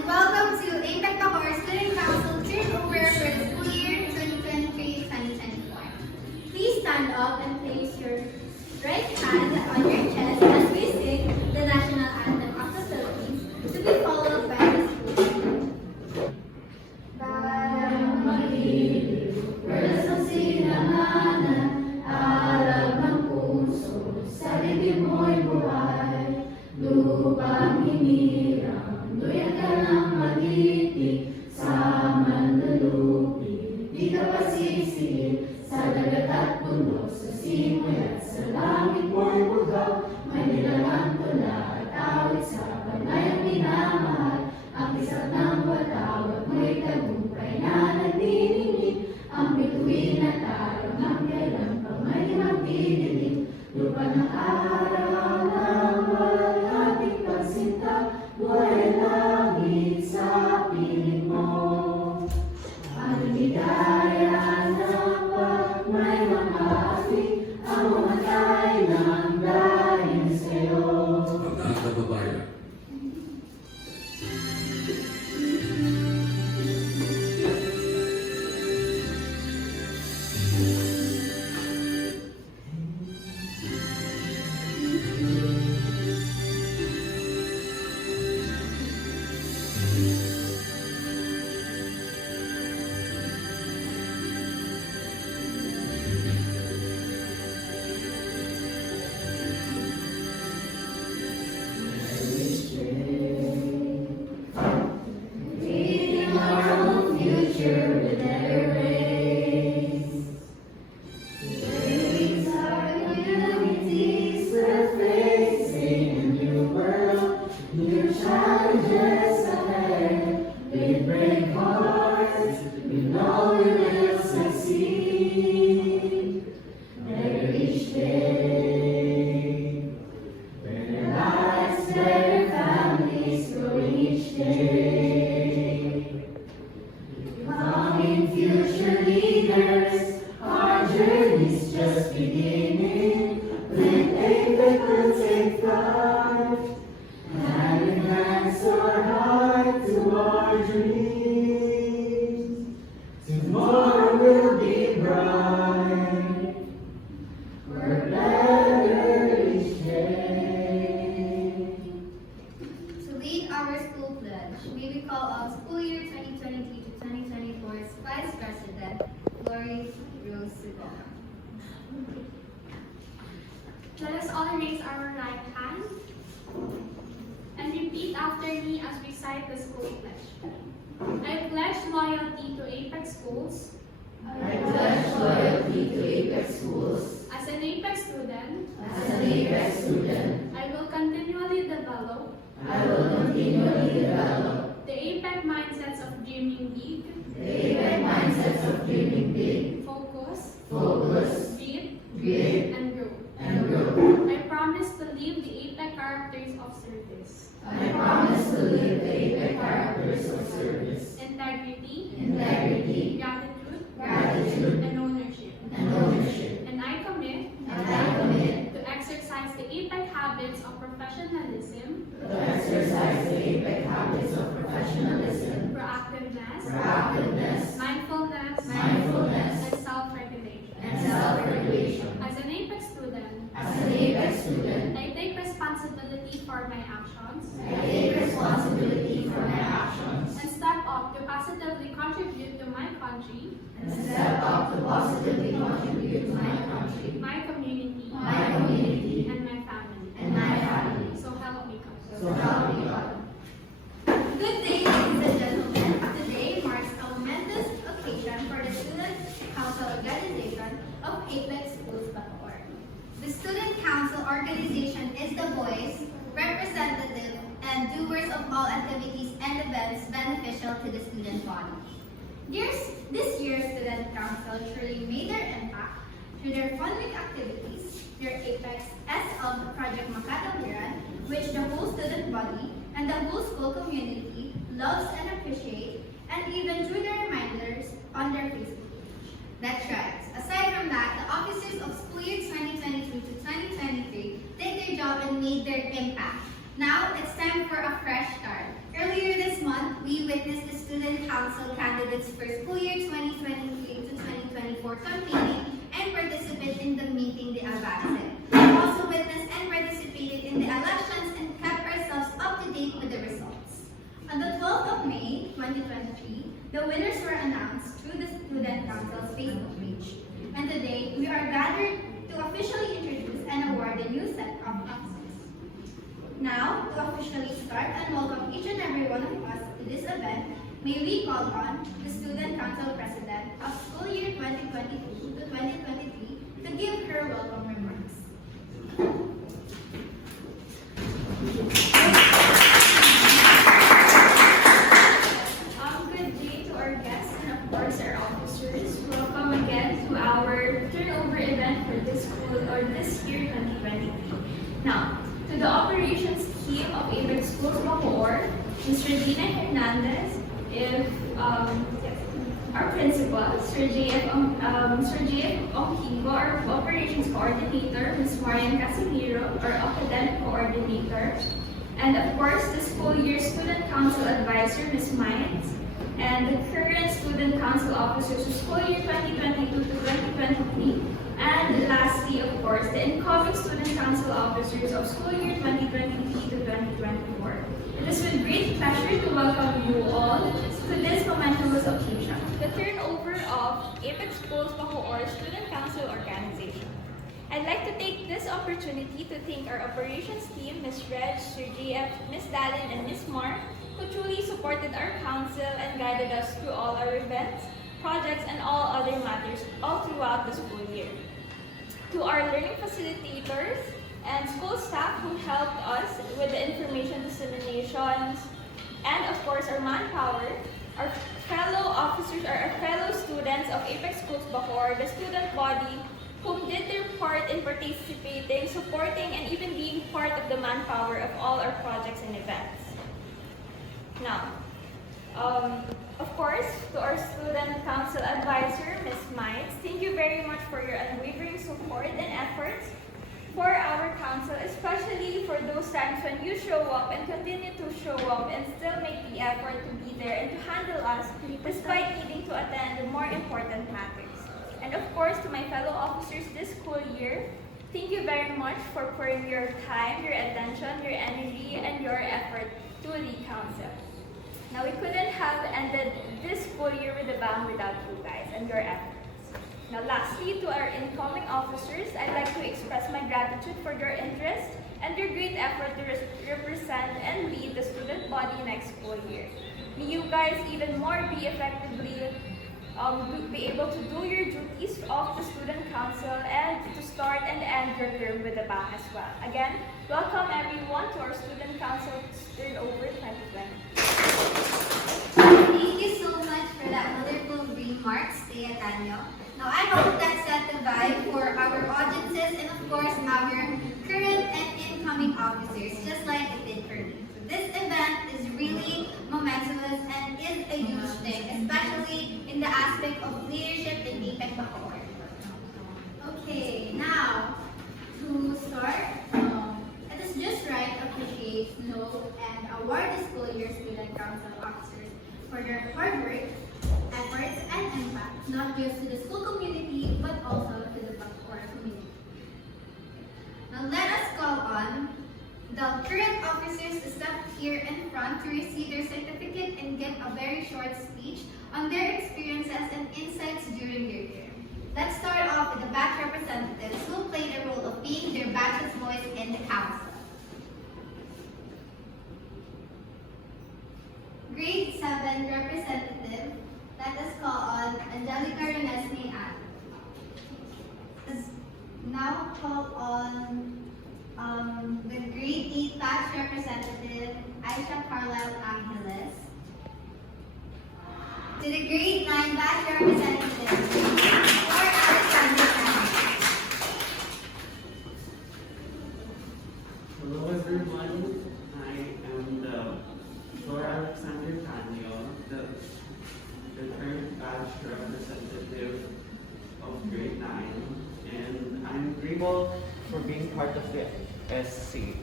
and welcome to APEC Bacoor Student Council turnover for the school year 2023-2024. Please stand up and place your right hand on your chest as we sing the national anthem of the Philippines, to be followed by the school hymn. Bayang mag-ibig, perlas ng sinanganan, arag ng puso, sa dibdib mo'y buhay, lupang hinirang, duyan ka ng mag-ibig, sa manlulupi, di ka pasisiin, sa dagat at bundok, sa simoy at sa langit mo'y bugaw, may nilalang tula at awit sa panayang minamahal, ang isang ng watawat mo'y tagumpay na nagdidinig, ang bituin at araw ng kailan pa may magdidinig, lupa ng araw ng walating pagsinta, buhay langit sa piling mo. Ang bigaya ng pag may makaafi, ang mamatay ng dahil sa'yo. Mga kababayan, Creating our own future with better ways. Raise our communities, we're facing a new world, new challenges ahead. With brave hearts, we know we will succeed. Better each day, better lives, better families, growing each day. Becoming future leaders, our journey's just beginning. When APEC will take flight, hand in hand, soar high to our dreams. Tomorrow will be bright. We're better each day. To lead our school pledge, may we call out school year 2023 to 2024's Vice President, Lori Rose Sigora. Let us all raise our right hand and repeat after me as we cite the school pledge. I pledge loyalty to APEC schools. I pledge loyalty to APEC schools. As an APEC student, As an APEC student, I will continually develop I will continually develop the APEC mindsets of dreaming big, the APEC mindsets of dreaming big, focus, focus, grit, grit, and grow. and grow. I promise to live the APEC characters of service, I promise to live the APEC characters of service, integrity, integrity, gratitude, gratitude, and ownership. and ownership. And I commit And I commit to exercise the APEC habits of professionalism, to exercise the APEC habits of professionalism, proactiveness, mindfulness, mindfulness, and self-regulation. and self-regulation. As an APEC student, As an APEC student, I take responsibility for my actions I take responsibility for my actions and step up to positively contribute to my country, and step up to positively contribute to my country, my community, my community, and my family. and my family. So help me God. So help me God. Good day, ladies and gentlemen. Today marks a momentous occasion for the Student Council Organization of APEC Schools Bacoor. The Student Council Organization is the voice, representative, and doers of all activities and events beneficial to the student body. This year's Student Council truly made their impact through their fun week activities, their APEC of Project Makatawiran, which the whole student body and the whole school community loves and appreciates, and even through the reminders on their Facebook page. That's right. Aside from that, the officers of school year 2022 to 2023 did their job and made their impact. Now, it's time for a fresh start. Earlier this month, Council candidates for school year 2023 to 2024 campaigning and participate in the meeting de avance. We also witnessed and participated in the elections and kept ourselves up to date with the results. On the 12th of May 2023, the winners were announced through the Student Council's Facebook page. And today, we are gathered to officially introduce and award the new set of officers. Now, to officially start and welcome each and every one of us to this event, may we call on the Student Council President of school year 2022 to 2023 to give her welcome remarks. Good day to our guests and of course our officers. Welcome again to our turnover event for this school or this year 2023. Now, to the operations team of APEC Schools Bacoor, Ms. Regina Hernandez, our principal, Sir J.F. Ongkingo, our operations coordinator, Ms. Marian Casimiro, our academic coordinator, and of course the school year student council advisor, Ms. Mines, and the current student council officers for school year 2022 to 2023, and lastly, of course, the incoming student council officers of school year 2023 to 2024. It is with great pleasure to welcome you all to this momentous occasion, the turnover of APEC Schools Bacoor Student Council Organization. I'd like to take this opportunity to thank our operations team, Ms. Reg, Sir JF, Ms. Dallin, and Ms. Mar, who truly supported our council and guided us through all our events, projects, and all other matters all throughout the school year. To our learning facilitators and school staff who helped us with the information disseminations, and of course our manpower, our fellow officers, or our fellow students of APEC Schools Bacoor, the student body, whom did their part in participating, supporting, and even being part of the manpower of all our projects and events. Now, of course, to our student council advisor, Ms. Mines, thank you very much for your unwavering support and efforts for our council, especially for those times when you show up and continue to show up and still make the effort to be there and to handle us despite needing to attend the more important matters. And of course, to my fellow officers this school year, thank you very much for pouring your time, your attention, your energy, and your effort to the council. Now, we couldn't have ended this school year with a bang without you guys and your efforts. Now, lastly, to our incoming officers, I'd like to express my gratitude for your interest and your great effort to represent and lead the student body next school year. May you guys even more be effectively be able to do your duties of the student council and to start and end your term with a bang as well. Again, welcome everyone to our student council turnover 2020. Thank you so much for that wonderful remarks, Tia Tanyo. Now, I hope that set the vibe for our audiences and of course our current and incoming officers, just like it did for me. So this event is really momentous and is a huge thing, especially in the aspect of leadership in APEC Bacoor. Okay, now to start, it is just right to appreciate, note, and award the school year student council officers for their hard work, efforts, and impact, not just to the school community, but also to the Bacoor community. Now let us call on the current officers to step here in front to receive their certificate and get a very short speech on their experiences and insights during their year. Let's start off with the batch representatives who play the role of being their batch's voice in the council. Grade 7 representative, let us call on Angelica Renesme at. Now call on the grade 8 batch representative, Aisha Carlisle Angeles. To the grade 9 batch representative, Lord Alexander Sanchez. Hello everyone, I am the Lord Alexander Tanyo, the current batch representative of grade 9, and I'm grateful for being part of the SC.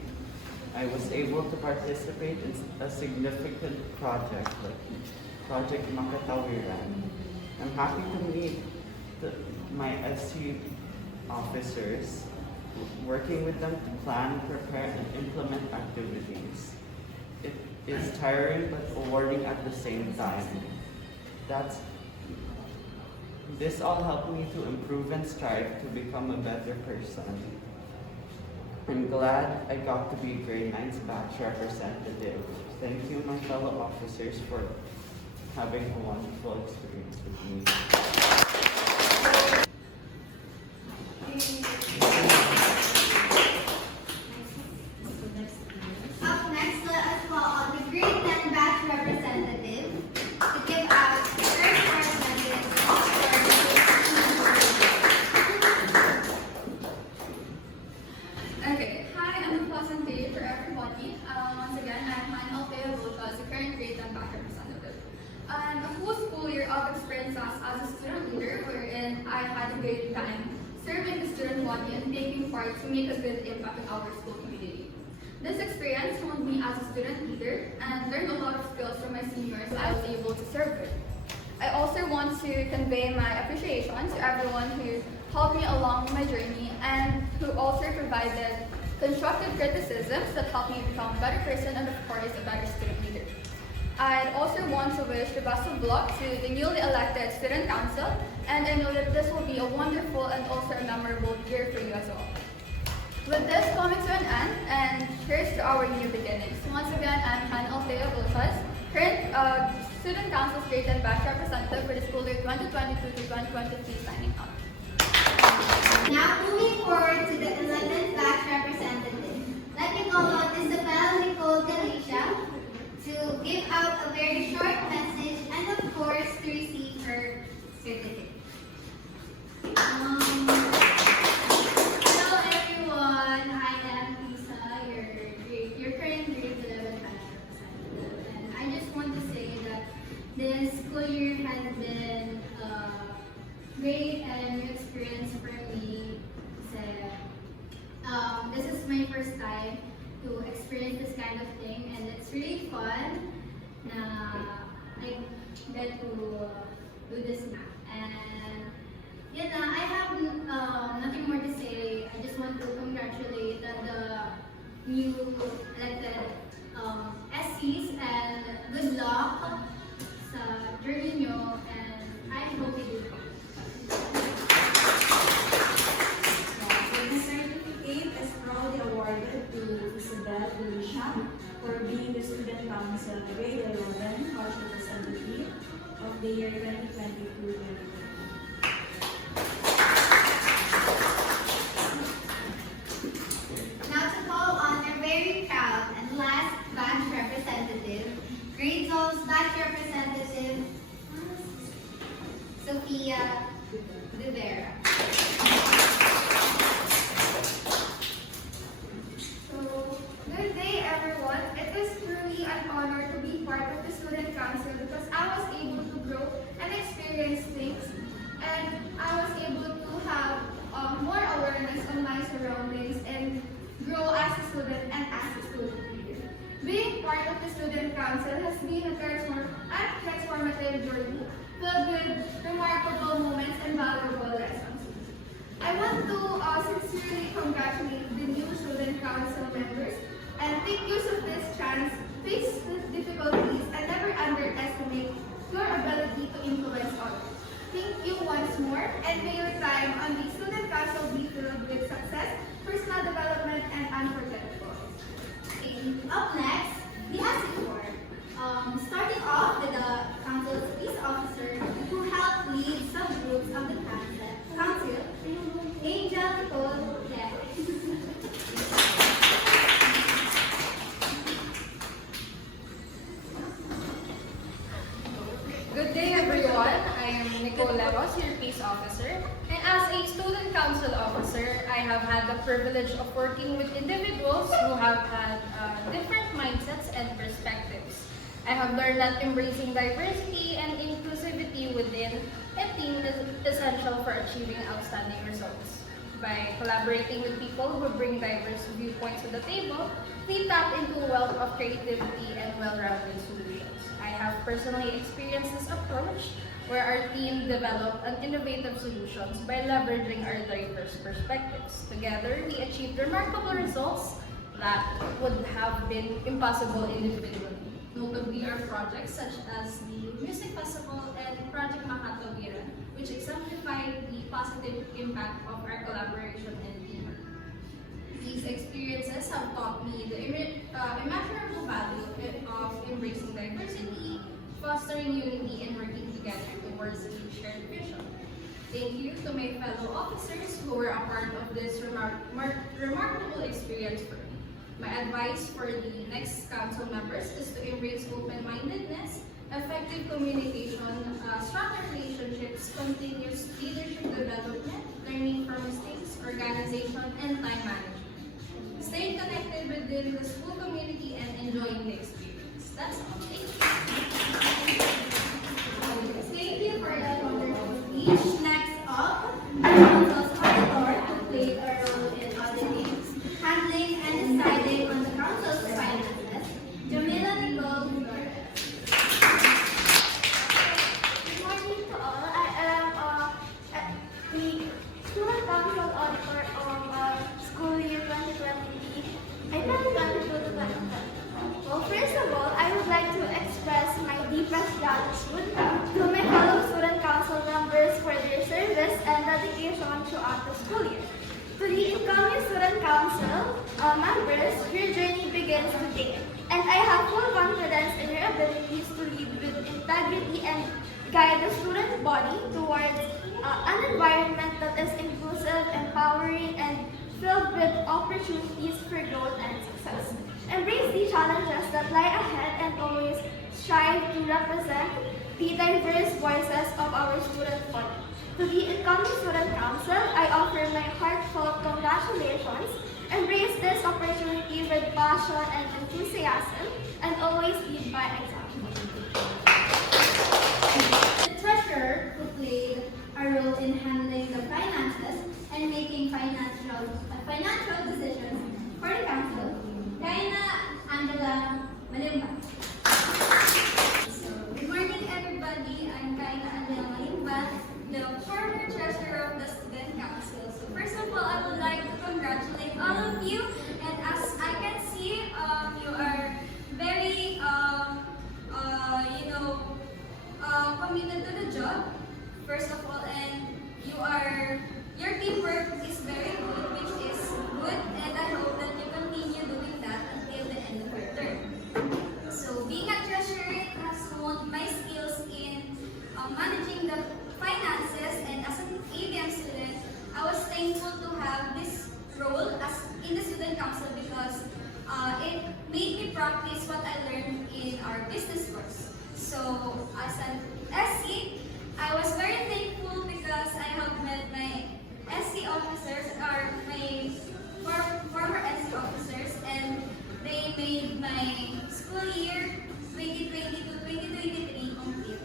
I was able to participate in a significant project like Project Makatawiran. I'm happy to meet my SU officers, working with them to plan, prepare, and implement activities. It is tiring but rewarding at the same time. This all helped me to improve and strive to become a better person. I'm glad I got to be grade 9's batch representative. Thank you, my fellow officers, for having a wonderful experience with me. Up next, let us call on the grade 10 batch representative to give out first correspondence Okay, hi, and a pleasant day for everybody. Once again, I'm Han Althea Volta, the current grade 10 batch representative. And a full school year of experience as a student leader, wherein I had a great time serving the student body and taking part to make a good impact in our school community. This experience honed me as a student leader and learned a lot of skills from my seniors I was able to serve with. I also want to convey my appreciation to everyone who helped me along my journey and who also provided constructive criticisms that helped me become a better person and, of course, a better student leader. I'd also want to wish the best of luck to the newly elected Student Council, and I know that this will be a wonderful and also a memorable year for you as well. With this coming to an end, and here's to our new beginnings. Once again, I'm Han Althea Vilchas, current Student Council's grade 10 batch representative for the school year 2022 to 2023, signing out. Now moving forward to the 11th batch representative. Let me call on Isabel Nicole Galicia to give out a very short message and of course to receive her certificate. Hello everyone, I am Lisa, your current grade 11 batch representative, and I just want to say that this school year has been great and new experience for me. This is my first time to experience this kind of thing, and it's really fun na I get to do this na. And yun na, I have nothing more to say. I just want to congratulate the new elected SCs and good luck sa journey nyo, and I hope you do well. The certificate is proudly awarded to Isabel Galicia for being the Student Council Grade 11 Batch Representative of the year 2022-2023. Now to call on our very proud and last batch representative, Grade 12's batch representative, Sophia Rivera. So, good day everyone. It is truly an honor to be part of the Student Council because I was able to grow and experience things, and I was able to have more awareness on my surroundings and grow as a student and as a student leader. Being part of the Student Council has been a transformative journey filled with remarkable moments and valuable lessons. I want to sincerely congratulate the new Student Council members and make use of this chance, face difficulties, and never underestimate your ability to influence others. Thank you once more, and may your time on the Student Council be filled with success, personal development, and unforgettables. Up next, the ASIC Board. Starting off with the council's peace officer who helped lead some groups of the council, Angel Nicole Levitt. Good day everyone, I am Nicole Levos, your peace officer. And as a student council officer, I have had the privilege of working with individuals who have had different mindsets and perspectives. I have learned that embracing diversity and inclusivity within a team is essential for achieving outstanding results. By collaborating with people who bring diverse viewpoints to the table, we tap into a wealth of creativity and well-rounded solutions. I have personally experienced this approach where our team developed an innovative solutions by leveraging our diverse perspectives. Together, we achieved remarkable results that would have been impossible individually. Notably, our projects such as the Music Festival and Project Makatawiran, which exemplified the positive impact of our collaboration and teamwork. These experiences have taught me the immeasurable value of embracing diversity, fostering unity, and working together towards a shared vision. Thank you to my fellow officers who were a part of this remarkable experience for me. My advice for the next council members is to embrace open-mindedness, effective communication, strong relationships, continuous leadership development, learning from mistakes, organization, and time management. Staying connected within the school community and enjoying the experience. That's all. Thank you. Thank you for that wonderful speech. Next up, the council's auditor who played a role in auditing, handling, and deciding on the council's finances, Jamila Nicole Flores. Good morning to all. I am the Student Council Auditor of school year 2023. I 2022 to 2024. Well, first of all, I would like to express my deepest gratitude to my fellow Student Council members for their service and dedication throughout the school year. To the incoming Student Council members, your journey begins today, and I have full confidence in your abilities to lead with integrity and guide the student body towards an environment that is inclusive, empowering, and filled with opportunities for growth and success. Embrace the challenges that lie ahead and always strive to represent the diverse voices of our student body. To the incoming Student Council, I offer my heartfelt congratulations. Embrace this opportunity with passion and enthusiasm, and always lead by example. The treasurer who played a role in handling the finances and making financial decisions for the council, Diana Angela Malimba. Good morning, everybody. I'm Kaina Angela Malimba, the former treasurer of the Student Council. So first of all, I would like to congratulate all of you. And as I can see, you are very, committed to the job. First of all, and your teamwork is very good, which is good, and I hope that you continue doing that until the end of your term. So being a treasurer has honed my skills in managing the finances, and as an ABM student, I was thankful to have this role as in the student council because it made me practice what I learned in our business course. So as an SC, I was very thankful because I have met my SC officers, or my former SC officers, and they made my school year 2022-2023 complete.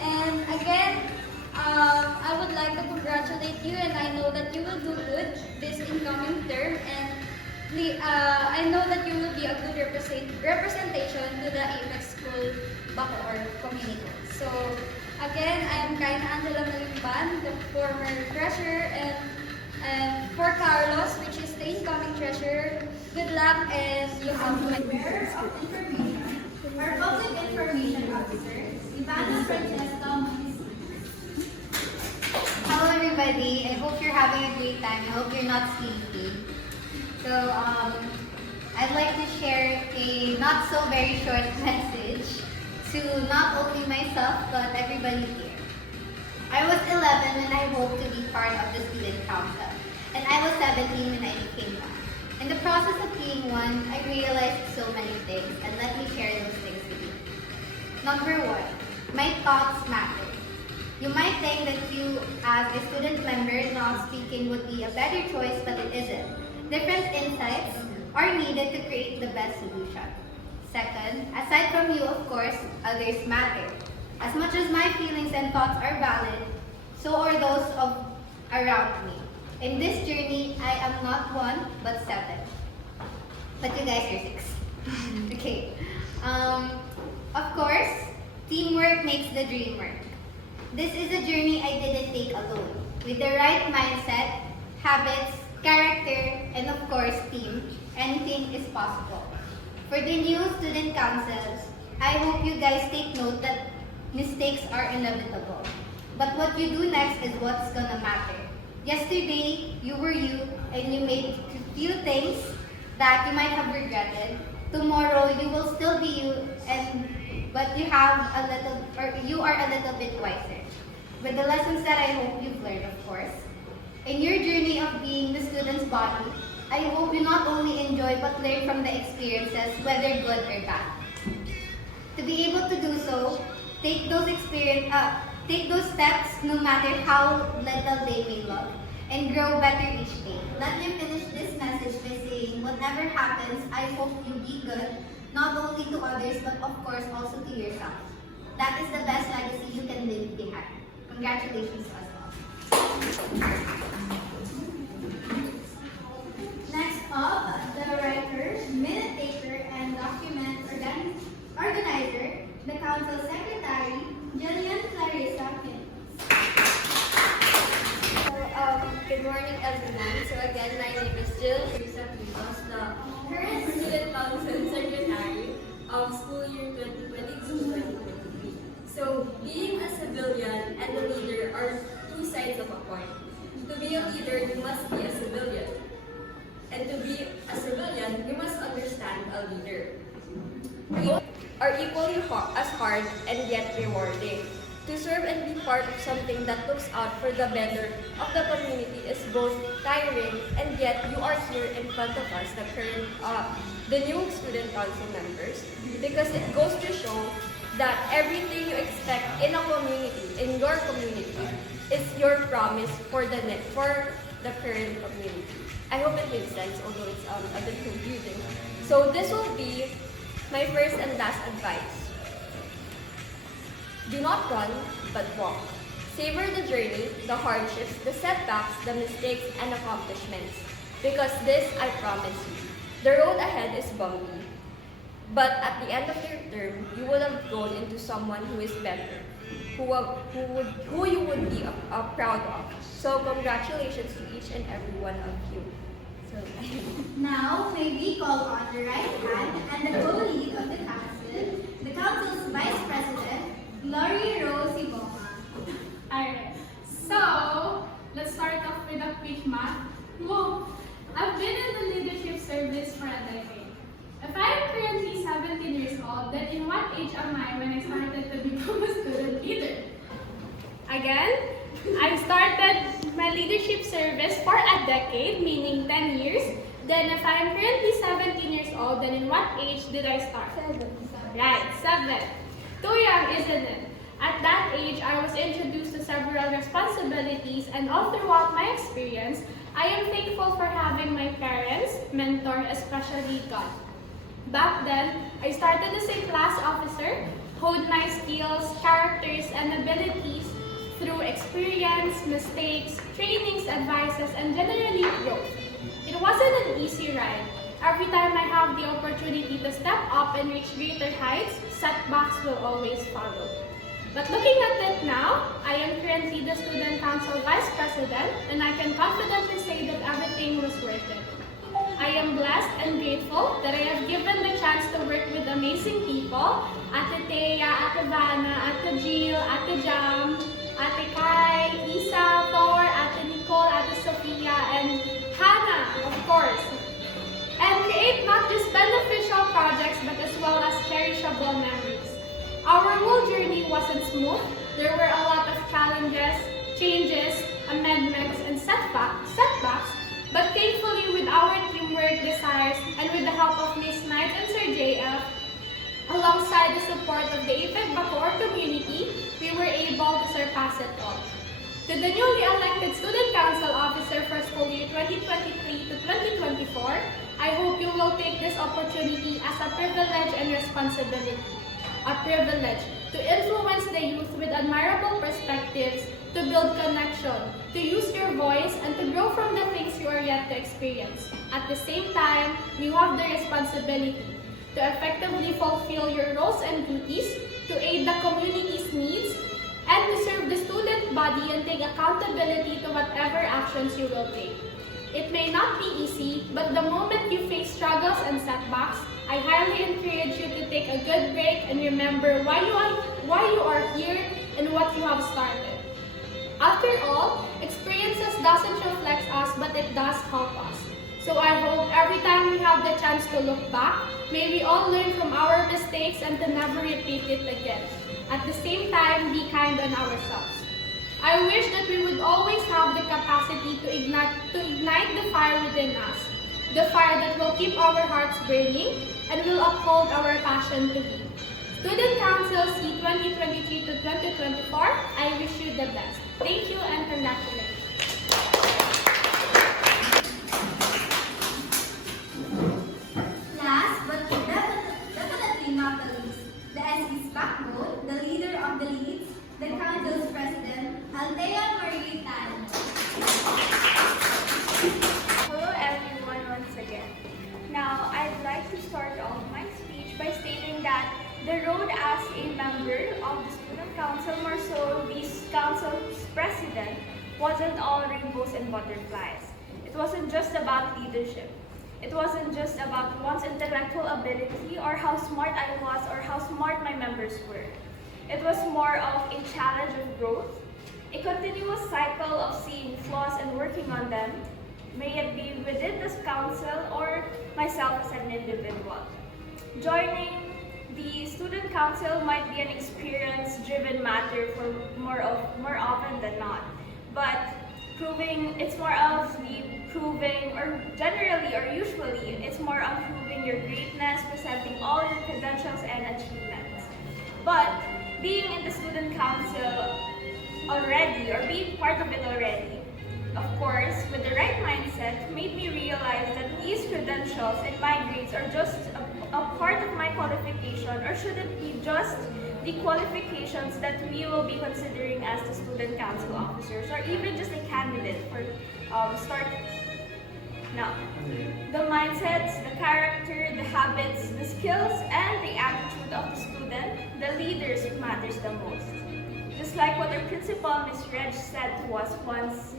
And again, I would like to congratulate you, and I know that you will do good this incoming term, and I know that you will be a good representation to the APEC School Bacoor community. So again, I'm Kaina Angela Malimban, the former treasurer, and for Carlos, which is the incoming treasurer, good luck, and you have my Bearer of information, our public information officer, Ivana Francesca Monis. Hello everybody, I hope you're having a great time. I hope you're not sleepy. So I'd like to share a not so very short message to not only myself but everybody here. I was 11 when I hoped to be part of the student council, and I was 17 when I became one. In the process of being one, I realized so many things, and let me share those things with you. Number one, my thoughts matter. You might think that you, as a student member, not speaking would be a better choice, but it isn't. Different insights are needed to create the best solution. Second, aside from you, of course, others matter. As much as my feelings and thoughts are valid, so are those of around me. In this journey, I am not one, but 7. But you guys are 6. Okay. Of course, teamwork makes the dream work. This is a journey I didn't take alone. With the right mindset, habits, character, and of course, team, anything is possible. For the new student councils, I hope you guys take note that mistakes are inevitable. But what you do next is what's gonna matter. Yesterday, you were you, and you made few things that you might have regretted. Tomorrow, you will still be you, but you are a little bit wiser. With the lessons that I hope you've learned, of course. In your journey of being the student's body, I hope you not only enjoy but learn from the experiences, whether good or bad. To be able to do so, take those steps no matter how little they may look, and grow better each day. Let me finish this message by saying, whatever happens, I hope you be good, not only to others, but of course also to yourself. That is the best legacy you can leave behind. Congratulations to us all. Next up, the writer, minute taker, and document organizer, the council secretary, Jillian Clarissa Kim. Good morning, everyone. So again, my name is Jill Clarissa Kim, the current Student Council Secretary of school year 2022-2023. So being a civilian and a leader are two sides of a coin. To be a leader, you must be a civilian. And to be a civilian, you must understand a leader. Both are equally as hard and yet rewarding. To serve and be part of something that looks out for the better of the community is both tiring, and yet you are here in front of us, the new student council members, because it goes to show that everything you expect in a community, in your community, is your promise for the current community. I hope it makes sense, although it's a bit confusing. So this will be my first and last advice. Do not run, but walk. Savor the journey, the hardships, the setbacks, the mistakes, and accomplishments. Because this, I promise you, the road ahead is bumpy. But at the end of your term, you will have grown into someone who is better, who you would be proud of. So congratulations to each and every one of you. So, Now, may we call on the right hand and the co-lead of the council's vice president, Glory Rose Iboma. Alright, so let's start off with a quick math. Whoa, I've been in the leadership service for a decade. If I am currently 17 years old, then in what age am I when I started to become a student leader? Again, I started my leadership service for a decade, meaning 10 years. Then if I am currently 17 years old, then in what age did I start? 7. Right, 7. Too young, isn't it? At that age, I was introduced to several responsibilities, and all throughout my experience, I am thankful for having my parents, mentor, especially God. Back then, I started as a class officer, honed my skills, characters, and abilities through experience, mistakes, trainings, advices, and generally growth. It wasn't an easy ride. Every time I have the opportunity to step up and reach greater heights, setbacks will always follow. But looking at it now, I am currently the Student Council Vice President, and I can confidently say that everything was worth it. I am blessed and grateful that I have given the chance to work with amazing people, Ate Thea, Ate Vanna, Ate Jill, Ate Jam, Ate Kai, Isa, Thor, Ate Nicole, Ate Sophia, and Hannah, of course. And create not just beneficial projects, but as well as cherishable memories. Our whole journey wasn't smooth. There were a lot of challenges, changes, amendments, and setbacks, but thankfully with our teamwork, desires, and with the help of Ms. Knight and Sir JF, alongside the support of the APEC Bacoor community, we were able to surpass it all. To the newly elected Student Council Officer for school year 2023 to 2024, I hope you will take this opportunity as a privilege and responsibility. A privilege to influence the youth with admirable perspectives, to build connection, to use your voice, and to grow from the things you are yet to experience. At the same time, you have the responsibility to effectively fulfill your roles and duties, to aid the community's needs, and to serve the student body and take accountability to whatever actions you will take. It may not be easy, but the moment you face struggles and setbacks, I highly encourage you to take a good break and remember why you are here and what you have started. After all, experiences doesn't reflect us, but it does help us. So I hope every time we have the chance to look back, may we all learn from our mistakes and to never repeat it again. At the same time, be kind on ourselves. I wish that we would always have the capacity to ignite the fire within us, the fire that will keep our hearts burning and will uphold our passion to lead. Student Council C 2023 to 2024, I wish you the best. Thank you and congratulations. Last but definitely not the least, the SE's backbone, the leader of the leads, the Council's President, Althea Marie Tan. Hello everyone once again. Now, I'd like to start off my speech by stating that the road as a member of the Student Council, more so the Council's President, wasn't all rainbows and butterflies. It wasn't just about leadership. It wasn't just about one's intellectual ability or how smart I was or how smart my members were. It was more of a challenge of growth, a continuous cycle of seeing flaws and working on them, may it be within this council or myself as an individual. Joining the student council might be an experience-driven matter for more often than not, but it's more of the proving, or generally or usually, it's more on proving your greatness, presenting all your credentials and achievements. But being in the student council already, or being part of it already, of course, with the right mindset, made me realize that these credentials and my grades are just a part of my qualification, or shouldn't be just the qualifications that we will be considering as the student council officers, or even just a candidate for starting. Now, the mindsets, the character, the habits, the skills, and the attitude of the student, the leaders matters the most. Just like what our principal, Ms. Reg, said to us once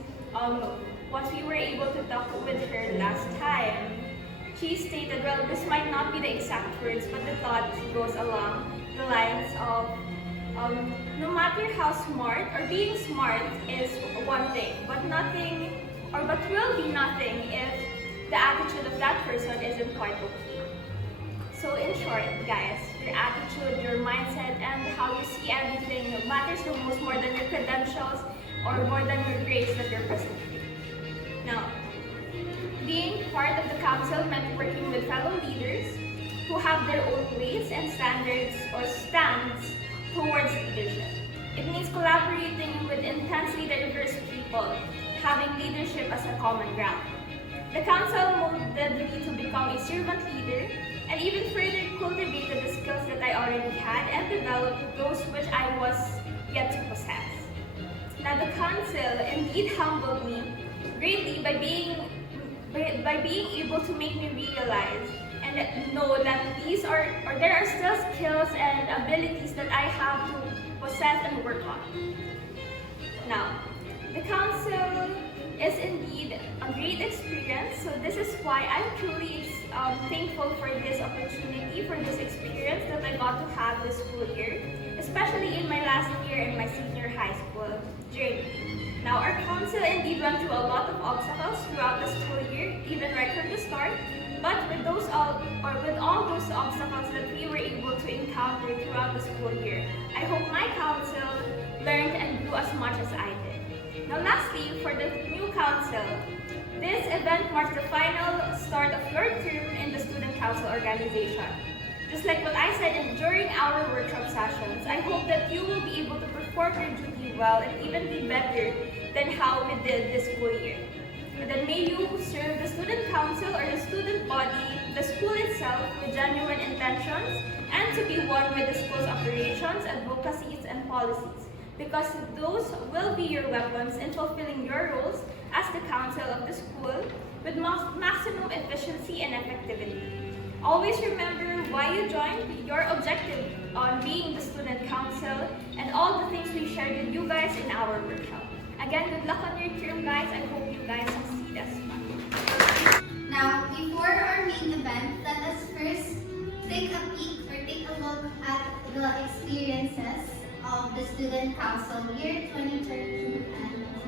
we were able to talk with her last time. She stated, well, this might not be the exact words, but the thought goes along the lines of, no matter how smart, or being smart is one thing, but will be nothing if the attitude of that person isn't quite okay. So in short, guys, your attitude, your mindset, and how you see everything matters the most, more than your credentials or more than your grades that you're presenting. Now, being part of the council meant working with fellow leaders who have their own ways and standards or stands towards leadership. It means collaborating with intensely diverse people, having leadership as a common ground. The council molded me to become a servant leader, and even further cultivated the skills that I already had and developed those which I was yet to possess. Now, the council indeed humbled me greatly by being able to make me realize and know that there are still skills and abilities that I have to possess and work on. Now, the council is indeed a great experience, so this is why I'm truly thankful for this opportunity, for this experience that I got to have this school year, especially in my last year in my senior high school journey. Now, our council indeed went through a lot of obstacles throughout the school year, even right from the start, but with all those obstacles that we were able to encounter throughout the school year, I hope my council learned and grew as much as I did. Now, lastly, for the new council, this event marks the final start of your term in the student council organization. Just like what I said during our workshop sessions, I hope that you will be able to perform your duty well and even be better than how we did this school year. And then may you serve the student council or the student body, the school itself, with genuine intentions, and to be one with the school's operations, advocacies, and policies. because those will be your weapons in fulfilling your roles as the council of the school with maximum efficiency and effectivity. Always remember why you joined, your objective on being the student council, and all the things we shared with you guys in our workshop. Again, good luck on your term, guys. I hope you guys succeed as well. Now, before our main event, let us first take a peek or take a look at the experiences of the Student Council year 2013 and 2020.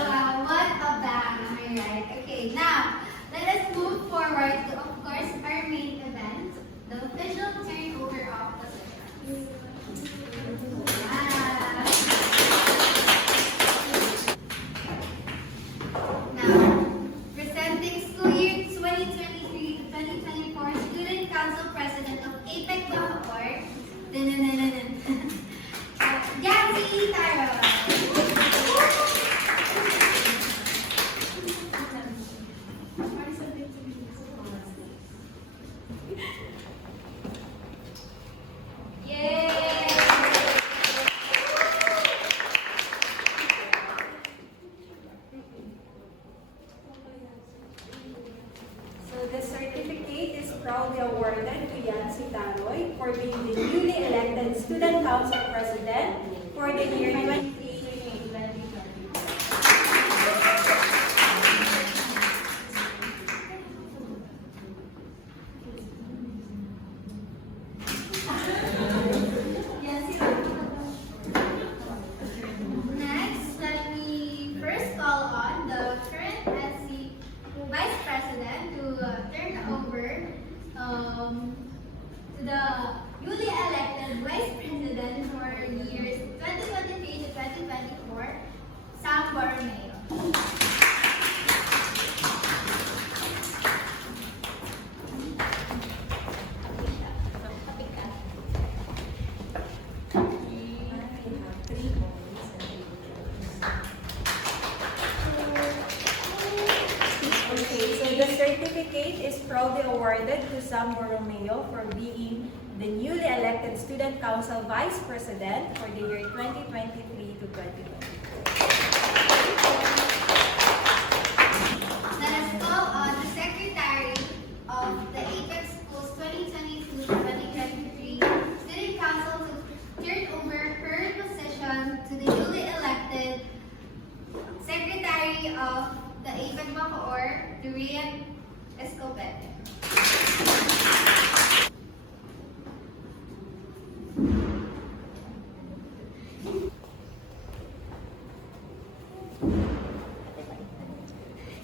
Wow, what a bang, am I right? Okay, now, let us move forward to, of course, our main event, the official turnover of positions. Now, presenting school year 2023 to 2024 Student Council President of APEC Bacoor, Yancy Taro. So the certificate is proudly awarded to Yancy Tanoy for being the newly elected Student Council President for the year 2023-2024. Next, let me first call on the current SC Vice President to turn over to the newly elected Vice President for years 2023 to 2024, Sam Borromeo. Okay, so the certificate is proudly awarded to Sam Borromeo for being the newly elected Student Council Vice President for the year 2023 to 2024. Let us call on the Secretary of the APEC Schools 2022 to 2023 Student Council to turn over her position to the newly elected Secretary of the APEC Bacoor, Durian Escobete.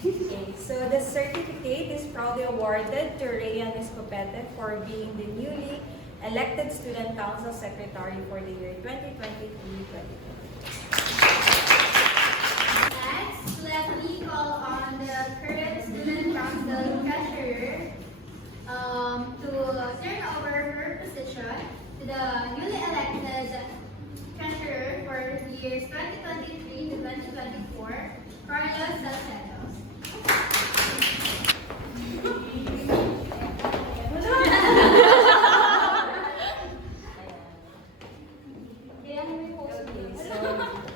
Okay, so the certificate is proudly awarded to Rayan Escopete for being the newly elected Student Council Secretary for the year 2023-2024. Next, let me call on the current Student Council Treasurer to turn over her position to the newly elected Treasurer for years 2023 to 2024, Carlos Salcedo.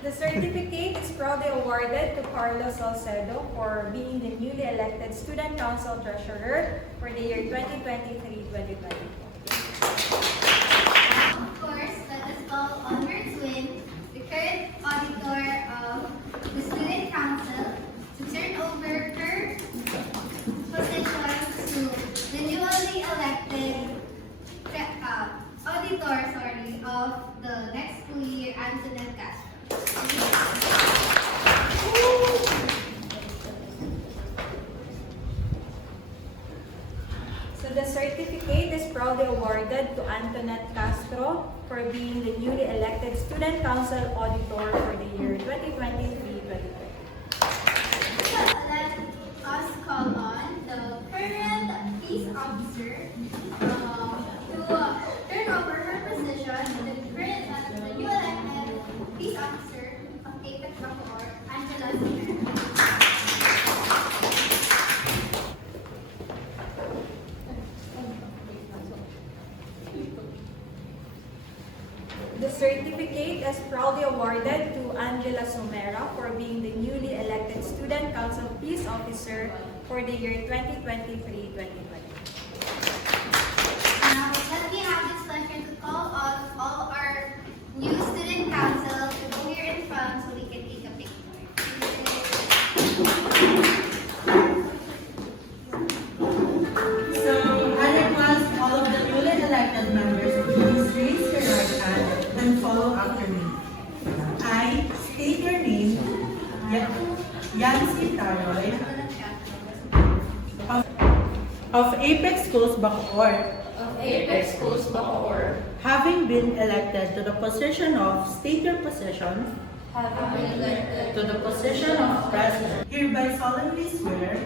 The certificate is proudly awarded to Carlos Salcedo for being the newly elected Student Council Treasurer for the year 2023-2024. Of course, let us call on her twin, the current auditor of the Student Council, to turn over her position to the newly elected auditor of the next school year, Antoinette Castro. awarded to Antoinette Castro for being the newly elected Student Council Auditor for the year 2023-2024. Let us call on the current peace officer to turn over her position to the new elected peace officer of APEC Bacoor, Angela Zimmer. The certificate is proudly awarded to Angela Somera for being the newly elected Student Council Peace Officer for the year 2023-2024. Now, let me have this pleasure to call on all our new student council to go here in front so we can take a picture. So, I request all of the newly elected members to please raise your right hand and follow after me. I state your name, Yancy Taroy, of APEC Schools Bacoor, having been elected to the position of, state your position, to the position of President, hereby solemnly swear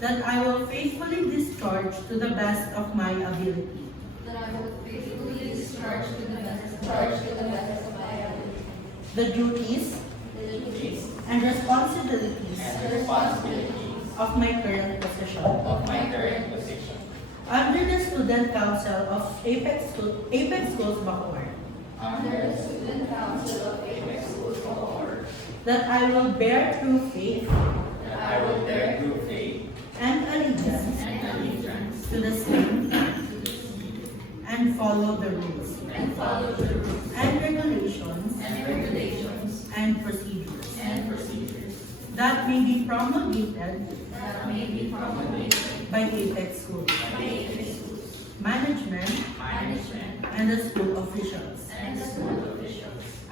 that I will faithfully discharge to the best of my ability the duties and responsibilities of my current position under the Student Council of APEC Schools Bacoor. That I will bear true faith and allegiance to the same and follow the rules and regulations and procedures that may be promulgated by APEC schools, management, and the school officials.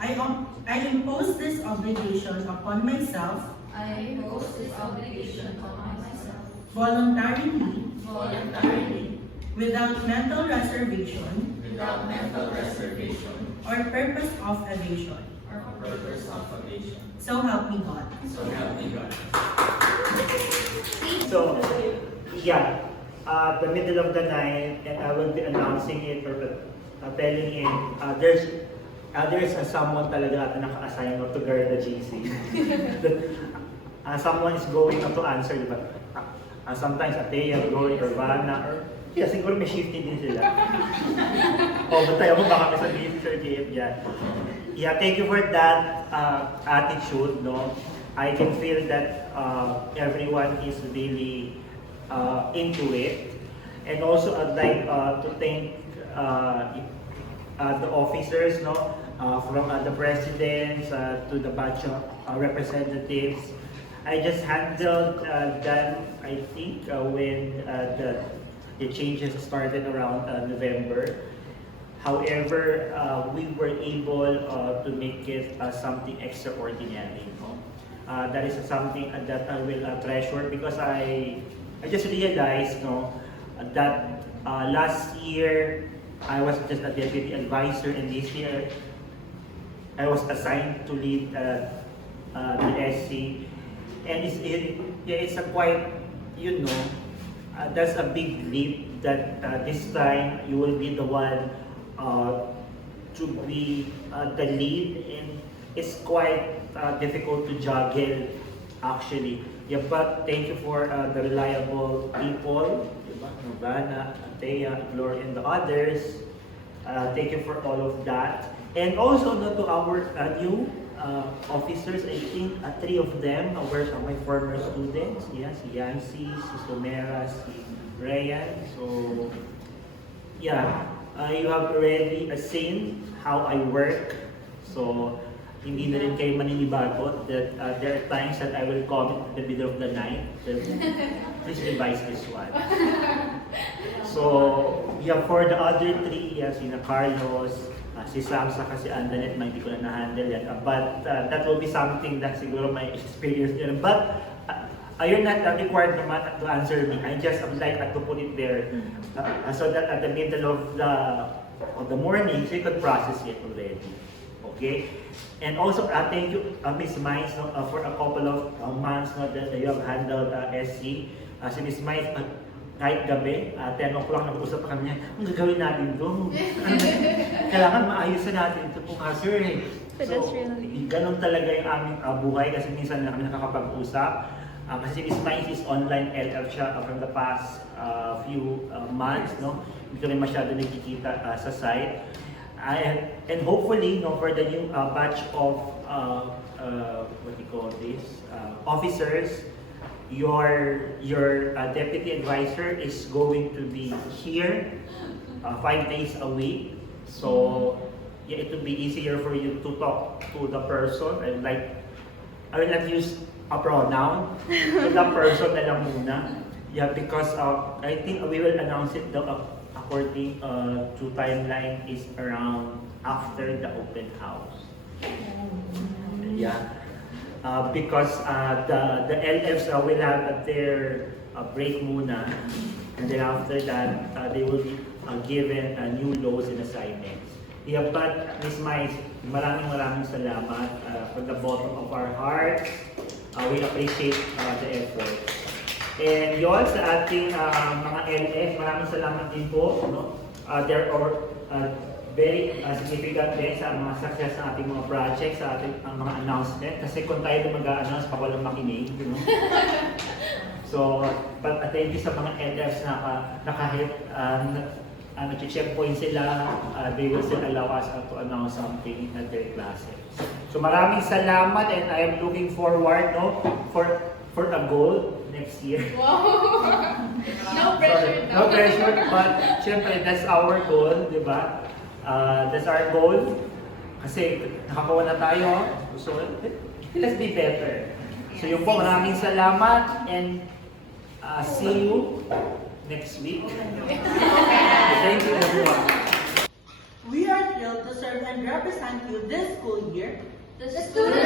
I impose this obligation upon myself voluntarily without mental reservation or purpose of evasion. So help me God. So, yeah, the middle of the night, and I will be announcing it or telling him, there's someone talaga naka-assign to guard the GC. Someone is going to answer, diba? Sometimes Atea, Glory, or Vanna, or yeah, siguro may shifting din sila. Batayo mo baka may sabihin si Sir JF dyan. Yeah, thank you for that attitude, no? I can feel that everyone is really into it. And also I'd like to thank the officers, no? From the presidents to the batch of representatives. I just handled that, I think, when the changes started around November. However, we were able to make it something extraordinary. No? That is something that I will treasure because I just realized, no, that last year I was just a deputy advisor, and this year I was assigned to lead the SC. And it's a quite, you know, that's a big leap that this time you will be the one to be the lead, and it's quite difficult to juggle actually. Yeah, but thank you for the reliable people, Novana, Atea, Glory, and the others. Thank you for all of that. And also to our new officers, I think 3 of them were my former students. Yeah, si Yancy, si Somera, si Ryan. So, yeah, you have already seen how I work. So, hindi na rin kayo maninibago that there are times that I will comment in the middle of the night. Please revise this one. So, yeah, for the other 3, sina Carlos, si Sam sa kasi Andanet, hindi ko na na-handle yan. But that will be something that siguro may experience nila. But you're not required naman to answer me. I just would like to put it there so that at the middle of the morning, so you could process it already. Okay? And also, thank you, Ms. Mines, for a couple of months that you have handled SC. Si Ms. Mines, kahit gabi, 10 o'clock, nag-usap kami niya, ang gagawin natin doon. Kailangan maayusan natin ito po, sir. So, ganun talaga yung aming buhay kasi minsan na kami nakakapag-usap. Kasi si Ms. Mines is online LF siya from the past few months, no? Hindi kami masyado nagkikita sa site. And hopefully, no, for the new batch of what do you call this, officers, your deputy advisor is going to be here 5 days a week. So yeah, it will be easier for you to talk to the person. And like, I will not use a pronoun. To the person na lang muna. Yeah, because I think we will announce it according to timeline is around after the open house. Yeah. Because the LFs will have their break muna, and then after that, they will be given new loads and assignments. Yeah, but Ms. Mais, maraming salamat from the bottom of our hearts. We appreciate the effort. And yun, sa ating mga LF, maraming salamat din po. No? There are very significant din sa mga success ng ating mga projects, sa ating mga announcement. Kasi kung tayo na mag-a-announce, pa walang makinig. You know? So, but thank you sa mga LFs na kahit nag-checkpoint sila, they will still allow us to announce something at their classes. So maraming salamat, and I am looking forward, no, for a goal next year. Wow! No pressure. Sorry, no pressure, but syempre that's our goal, di ba? That's our goal. Kasi nakakuha na tayo, so let's be better. So yun po, maraming salamat, and see you next week. Thank you, everyone. We are thrilled to serve and represent you this school year. The student